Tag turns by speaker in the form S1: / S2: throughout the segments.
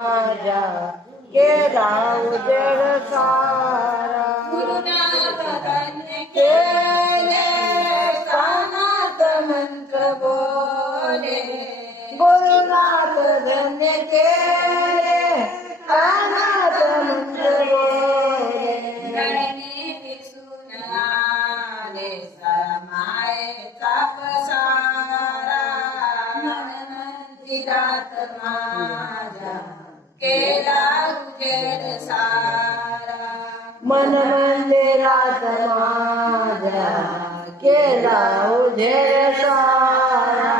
S1: राजा के राव जग सारा। केले कानात मंत्र बोले गुरुनाथ धन्य केले कानात मंत्र बोले
S2: केला उजेड सारा.
S1: मन मंदिरात माझ्या केला उजेड सारा.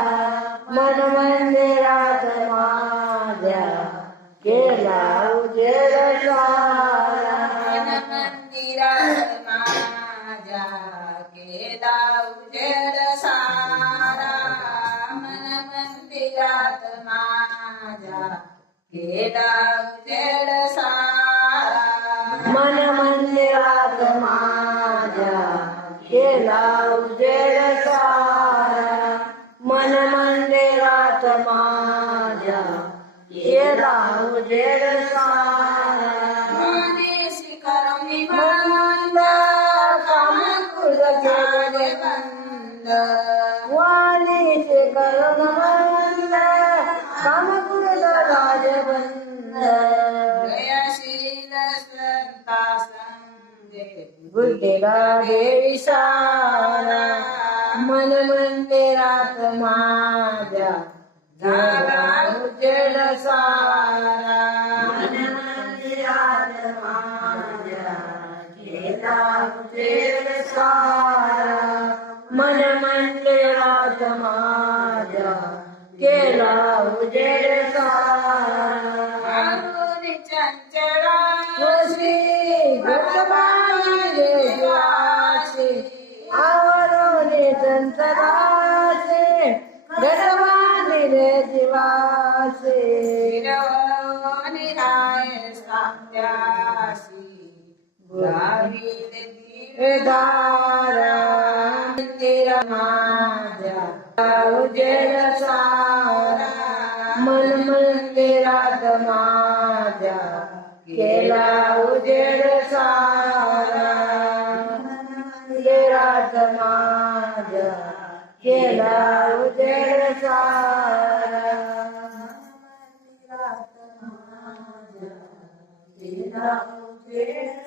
S1: मन मंदिरात माझ्या केला उजेड सारा.
S2: मन मंदिरात माझ्या केला उजेड सारा. मन मंदिरात सारा
S1: मन मंदिरात माझ्या केला उजेड सारा. मन मंदिरात माझ्या केला उजेड सारा.
S2: वाली करुणी
S1: मंद कामकुल
S2: बंद जयशील संता
S1: देवी सारा मन मंदिरात माझ्या झाला उजेड सारा. मन मंदिरात माझ्या उजेड सारा. मन मंदिरात माझ्या केला संतरासे रे जीवासे
S2: विरवणी राय सात्यासी। गावी देवी
S1: दारा माझ्या उजेड सारा। मन मंदिरात माझ्या केला उजेड सारा। मंदिरात माझ्या केला उजेड